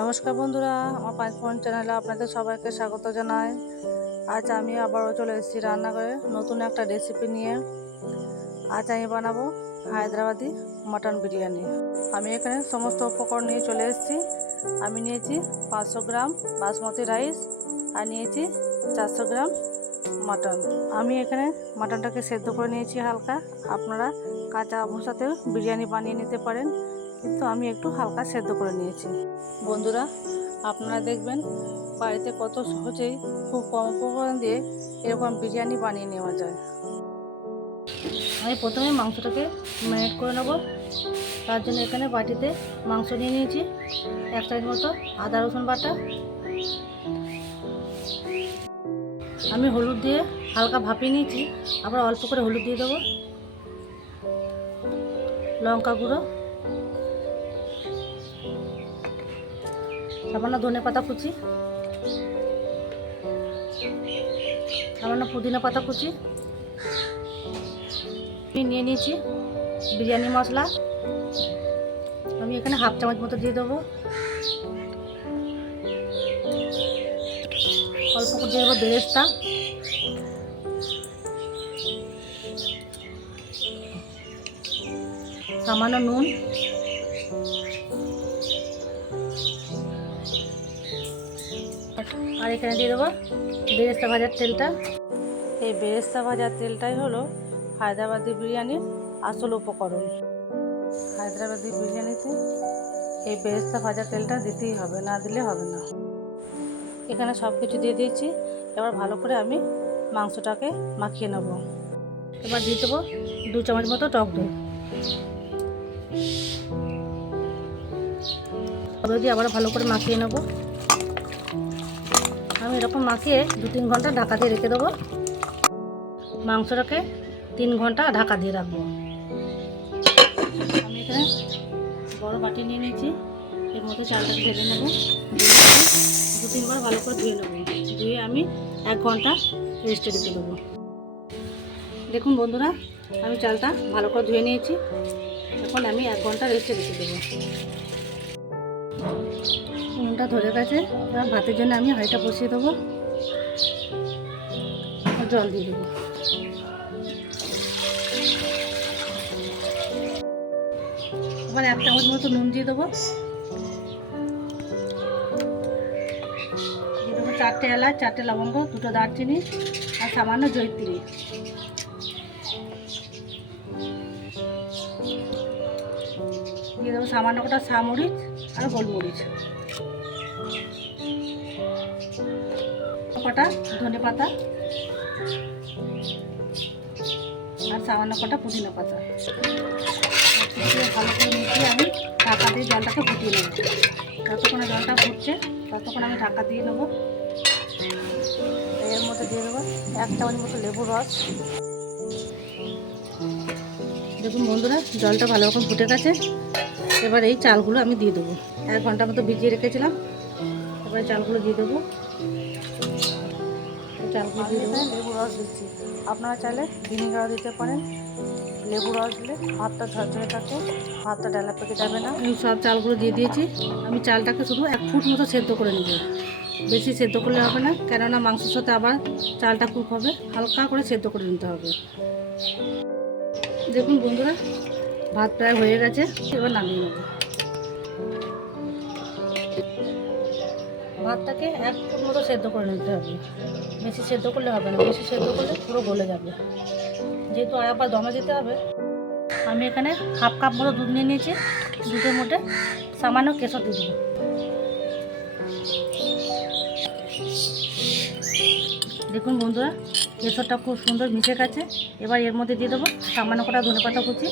নমস্কার বন্ধুরা, আমার পাঁচ ফোন চ্যানেলে আপনাদের সবাইকে স্বাগত জানাই। আজ আমি আবারও চলে এসেছি রান্নাঘরে নতুন একটা রেসিপি নিয়ে। আজ আমি বানাবো হায়দ্রাবাদি মটন বিরিয়ানি। আমি এখানে সমস্ত উপকরণ নিয়ে চলে এসেছি। আমি নিয়েছি পাঁচশো গ্রাম বাসমতি রাইস আর নিয়েছি চারশো গ্রাম মাটন আমি এখানে মাটনটাকে সেদ্ধ করে নিয়েছি হালকা। আপনারা কাঁচা অবস্থাতেও বিরিয়ানি বানিয়ে নিতে পারেন। কিন্তু আমি একটু হালকা সেদ্ধ করে নিয়েছি। বন্ধুরা, আপনারা দেখবেন বাড়িতে কত সহজেই খুব কম উপকরণ দিয়ে এরকম বিরিয়ানি বানিয়ে নেওয়া যায়। আমি প্রথমে মাংসটাকে ম্যারিনেট করে নেব। তার জন্য এখানে বাটিতে মাংস নিয়ে নিয়েছি। এক চামচ মতো আদা, রসুন বাটা। আমি হলুদ দিয়ে হালকা ভাপিয়ে নিয়েছি। আবার অল্প করে হলুদ দিয়ে দেবো। লঙ্কা গুঁড়ো। সামান্য ধনে পাতা কুচি। সামান্য পুদিনা পাতা কুচি। নিয়ে নিয়েছি বিরিয়ানি মশলা। আমি এখানে হাফ চামচ মতো দিয়ে দেবো। অল্প দিয়ে দেবো বেরেস্তা। সামান্য নুন। আর এখানে দিয়ে দেবো বেরেস্তা ভাজার তেলটা। এই বেরেস্তা ভাজার তেলটাই হলো হায়দ্রাবাদি বিরিয়ানির আসল উপকরণ। হায়দ্রাবাদি বিরিয়ানিতে এই বেরেস্তা ভাজা তেলটা দিতেই হবে, না দিলে হবে না। এখানে সব কিছু দিয়ে দিয়েছি, এবার ভালো করে আমি মাংসটাকে মাখিয়ে নেব। এবার দিয়ে দেবো দু চামচ মতো টক দই দিয়ে আবার ভালো করে মাখিয়ে নেব। আমি এরকম মাখিয়ে দু তিন ঘণ্টা ঢাকা দিয়ে রেখে দেবো। মাংসটাকে তিন ঘণ্টা ঢাকা দিয়ে রাখব। আমি এখানে বড় বাটি নিয়ে নিয়েছি। এর মধ্যে চালটা ঢেলে নেব। দু তিনবার ভালো করে ধুয়ে নেব। ধুয়ে আমি এক ঘণ্টা রেস্টে রেখে দেবো। দেখুন বন্ধুরা, আমি চালটা ভালো করে ধুয়ে নিয়েছি। এখন আমি এক ঘণ্টা রেস্টে রেখে দেবো। নুনটা ধরে গেছে এবার ভাতের জন্য আমি হাঁড়িটা বসিয়ে দেবো। জল দিয়ে দেবো। এবার এক চামচ মতো নুন দিয়ে দেবো। দেবো চারটে এলাচ, চারটে লবঙ্গ, দুটো দারচিনি, আর সামান্য জৈত্রী দিয়ে দেবো সামান্য কটা সামরিচ আর গোলমরিচ। কটা? ধনে পাতা। আর সামান্য কটা পুদিনা পাতা। ভালো করে মিশিয়ে আমি ঢাকা দিয়ে জলটাকে ফুটিয়ে নেব। যতক্ষণে জলটা ফুটছে, ততক্ষণ আমি ঢাকা দিয়ে নেব। এর মধ্যে দিয়ে দেবো এক চামচ মতো লেবুর রস। দেখুন বন্ধুরা, জলটা ভালো রকম ফুটে গেছে। এবার এই চালগুলো আমি দিয়ে দেবো। এক ঘণ্টা মতো ভিজিয়ে রেখেছিলাম। এবার চালগুলো দিয়ে দেবো। লেবু রস দিচ্ছি। আপনারা চাইলে ভিনিগারও দিতে পারেন। লেবু রস দিলে ভাতটা ঝরঝরে থাকে ভাতটা ডালা পেকে যাবে না। আমি সব চালগুলো দিয়ে দিয়েছি। আমি চালটাকে শুধু এক ফুট মতো সেদ্ধ করে নেব। বেশি সেদ্ধ করলে হবে না, কেননা মাংসের সাথে আবার চালটা কুক হবে। হালকা করে সেদ্ধ করে নিতে হবে। দেখুন বন্ধুরা, ভাত প্রায় হয়ে গেছে। এবার নামিয়ে নেব। ভাতটাকে এক ফুট মতো সেদ্ধ করে নিতে হবে। বেশি সেদ্ধ করলে হবে না, বেশি সেদ্ধ করলে পুরো গলে যাবে। যেহেতু আর আবার দমে দিতে হবে, আমি এখানে হাফ কাপ মতো দুধ নিয়ে নিয়েছি। দুধের মধ্যে সামান্য কেশর দিয়ে দেবো। দেখুন বন্ধুরা, কেশরটা খুব সুন্দর মিশে গেছে। এবার এর মধ্যে দিয়ে দেবো সামান্য কটা ধনে পাতা কুচি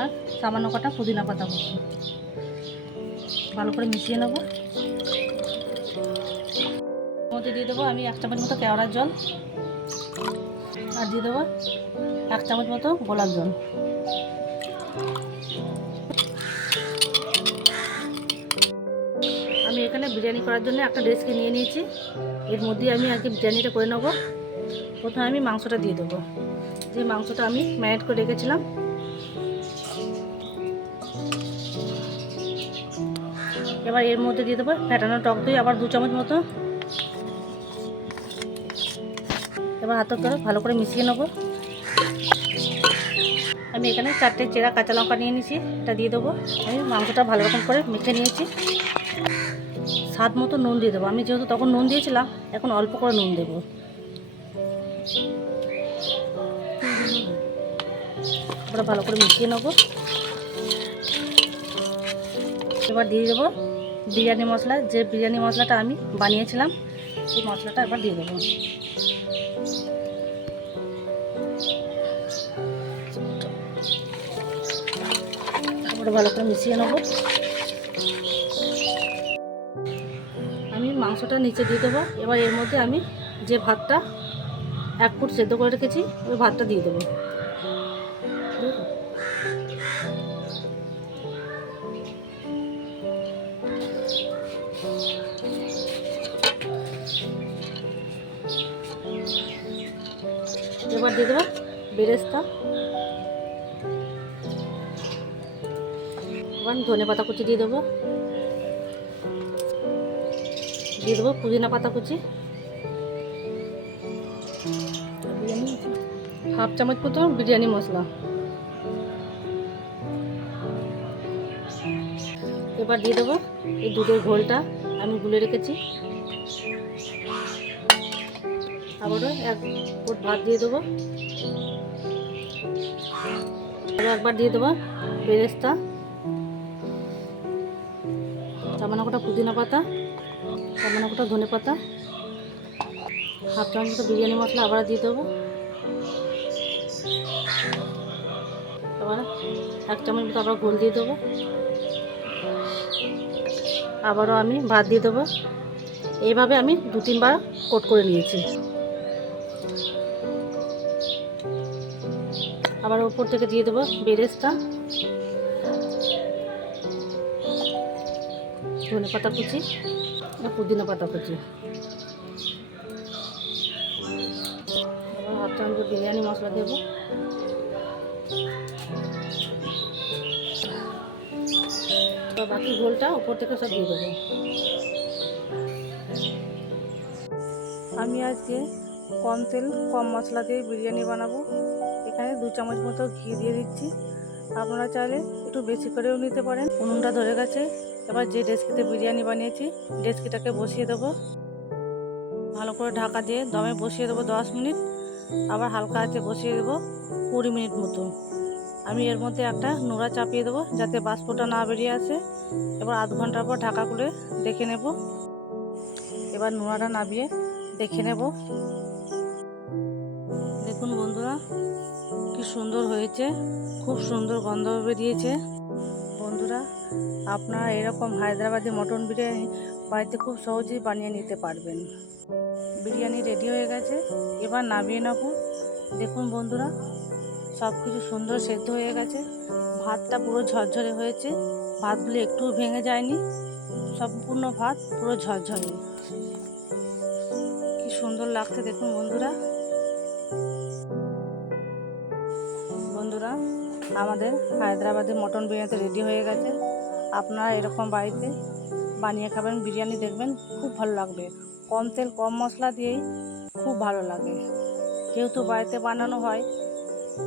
আর সামান্য কটা পুদিনা পাতা কুচি। ভালো করে মিশিয়ে নেব। মধ্যে দিয়ে দেবো, আমি এক চামচ মতো কেওড়ার জল। আর দিয়ে দেবো এক চামচ মতো গোলাপ জল। আমি এখানে বিরিয়ানি করার জন্য একটা ডেস্কে নিয়ে নিয়েছি। এর মধ্যে আমি আগে বিরিয়ানিটা করে নেব। প্রথমে আমি মাংসটা দিয়ে দেবো। যে মাংসটা আমি ম্যারিনেট করে রেখেছিলাম। এবার এর মধ্যে দিয়ে দেবো ফ্যাটানো টক দই, আবার দু চামচ মতো এবার হাতে করে ভালো করে মিশিয়ে নেব। আমি এখানে চারটে চেরা কাঁচা লঙ্কা নিয়ে নিয়েছি, এটা দিয়ে দেবো। আমি মাংসটা ভালো রকম করে মেখে নিয়েছি। স্বাদ মতো নুন দিয়ে দেবো। আমি যেহেতু তখন নুন দিয়েছিলাম, এখন অল্প করে নুন দেবো। ওটা ভালো করে মিশিয়ে নেব। এবার দিয়ে দেবো বিরিয়ানি মশলা। যে বিরিয়ানি মশলাটা আমি বানিয়েছিলাম, সেই মশলাটা এবার দিয়ে দেবো। তারপরে ভালো করে মিশিয়ে নেব। আমি মাংসটা নিচে দিয়ে দেবো। এবার এর মধ্যে আমি যে ভাতটা এক ফুট সেদ্ধ করে রেখেছি, ওই ভাতটা দিয়ে দেবো। এবার দিয়ে দেবো বেরেস্তা। এবার ধনে পাতা কুচি দিয়ে দেবো। দিয়ে দেবো পুদিনা পাতা কুচি। হাফ চামচ মতো বিরিয়ানি মশলা। এবার দিয়ে দেবো এই দুধের ঘোলটা, আমি গুলে রেখেছি। আবারও এক ফুট ভাত দিয়ে দেবো। একবার দিয়ে দেবো বেরেস্তা। চামানা কোটা পুদিনা পাতা চামানা কোটা ধনে পাতা, হাফ চামচ মতো বিরিয়ানি মশলা আবার দিয়ে দেবো। এক চামচ মতো আবার গোল দিয়ে দেবো। আবারও আমি ভাত দিয়ে দেবো। এইভাবে আমি দু তিনবার কোট করে নিয়েছি। আবার উপর থেকে দিয়ে দেবো বেরেস্তা। ধনে পাতা কুচি আর পুদিনা পাতা কুচি। হাফ বিরিয়ানি মশলা দেবো। বাকি ঘোলটা উপর থেকে সব দিয়ে দেবো। আমি আজকে কম তেল, কম মশলা দিয়ে বিরিয়ানি বানাবো। এখানে দু চামচ মতো ঘি দিয়ে দিচ্ছি। আপনারা চাইলে একটু বেশি করেও নিতে পারেন। উনুনটা ধরে গেছে। এবার যে ডেস্কিতে বিরিয়ানি বানিয়েছি, ডেস্কিটাকে বসিয়ে দেবো। ভালো করে ঢাকা দিয়ে দমে বসিয়ে দেবো দশ মিনিট। আবার হালকা আছে বসিয়ে দেবো কুড়ি মিনিট মতো। আমি এর মধ্যে একটা নোড়া চাপিয়ে দেবো, যাতে বাষ্পটা না বেরিয়ে আসে। এবার আধ ঘণ্টার পর ঢাকা খুলে দেখে নেব। এবার নোড়াটা নামিয়ে দেখে নেব। দেখুন বন্ধুরা, কি সুন্দর হয়েছে। খুব সুন্দর গন্ধ বেরিয়েছে। বন্ধুরা, আপনারা এরকম হায়দ্রাবাদি মটন বিরিয়ানি বাড়িতে খুব সহজেই বানিয়ে নিতে পারবেন। বিরিয়ানি রেডি হয়ে গেছে। এবার নামিয়ে নেব। দেখুন বন্ধুরা সব কিছু সুন্দর সেদ্ধ হয়ে গেছে। ভাতটা পুরো ঝরঝরে হয়েছে। ভাতগুলো একটুও ভেঙে যায়নি। সম্পূর্ণ ভাত পুরো ঝরঝরে। কি সুন্দর লাগছে দেখুন বন্ধুরা। বন্ধুরা, আমাদের হায়দ্রাবাদে মটন বিরিয়ানিতে রেডি হয়ে গেছে। আপনারা এরকম বাড়িতে বানিয়ে খাবেন, বিরিয়ানি দেখবেন, খুব ভালো লাগবে। কম তেল, কম মশলা দিয়েই খুব ভালো লাগে। যেহেতু বাড়িতে বানানো হয়,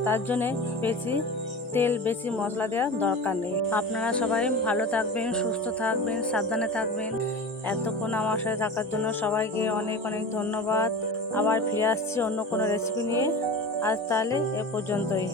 তার জন্যে বেশি তেল, বেশি মশলা দেওয়ার দরকার নেই। আপনারা সবাই ভালো থাকবেন, সুস্থ থাকবেন, সাবধানে থাকবেন। এতক্ষণ আমার সাথে থাকার জন্য সবাইকে অনেক অনেক ধন্যবাদ। আবার ফিরে আসছি অন্য কোনো রেসিপি নিয়ে। আজ তাহলে এ পর্যন্তই।